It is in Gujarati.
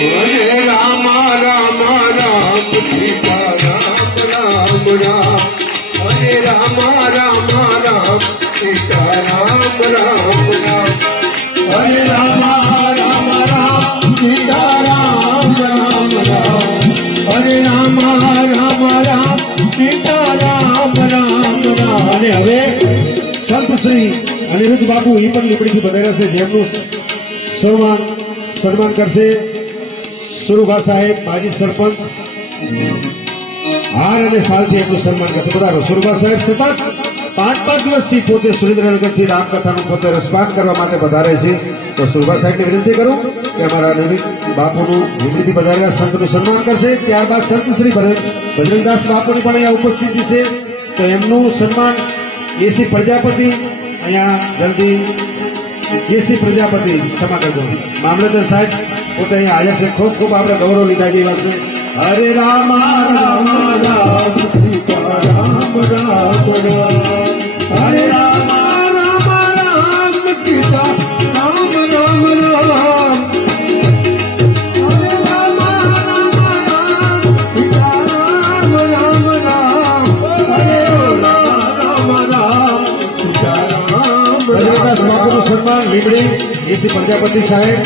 હરે રામ રામ રામ સીતા રામ રામ રામ હરે રામ રામ રામ સીતા રામ રામ રામ હરે રામ રામ રામ સીતા રામ રામ રામ હરે રામ રામ રામ સીતા રામ રામ રામ। અને હવે સંત શ્રી અનિરુદ્ધ બાપુ એ પણ લીપડીથી પધાર્યા છે, જેમનું સન્માન કરશે સુરુભા સાહેબ, માજી સરપંચ હાર અને સાલથી એમનું સન્માન કરશે। બધા સુરુભા સાહેબ સતત 5 દિવસથી પોતે સુરેન્દ્રનગરથી રામકથાનું પોતે રસપાન કરવા માટે પધારે છે। તો સુરુભા સાહેબને વિનંતી કરું કે અમારા અનિરુદ્ધ બાપુનું લીપડીથી પધારેલા સંતનું સન્માન કરશે। ત્યારબાદ સંત શ્રી બજરંગદાસ બાપુની પણ અહીંયા ઉપસ્થિતિ છે, તો એમનું સન્માન એસી પ્રજાપતિ અહીંયા જલ્દી એસી પ્રજાપતિ ક્ષમા કરજો મામલતદાર સાહેબ પોતે અહીંયા હાજર છે। ખૂબ ખૂબ આપણે ગૌરવ લીધા જેવી વાત છે। હરે રામ રામ રામ સીતા રામ રામ રામ હરે રામ રામ રામ સીતા રામ રામ રામ હરે રામ રામ રામ સીતા રામ રામ રામ હરે રામ રામ સીતા રામ। બજરંગદાસ બાપુનું સન્માન લીમડી એસી પ્રજાપતિ સાહેબ।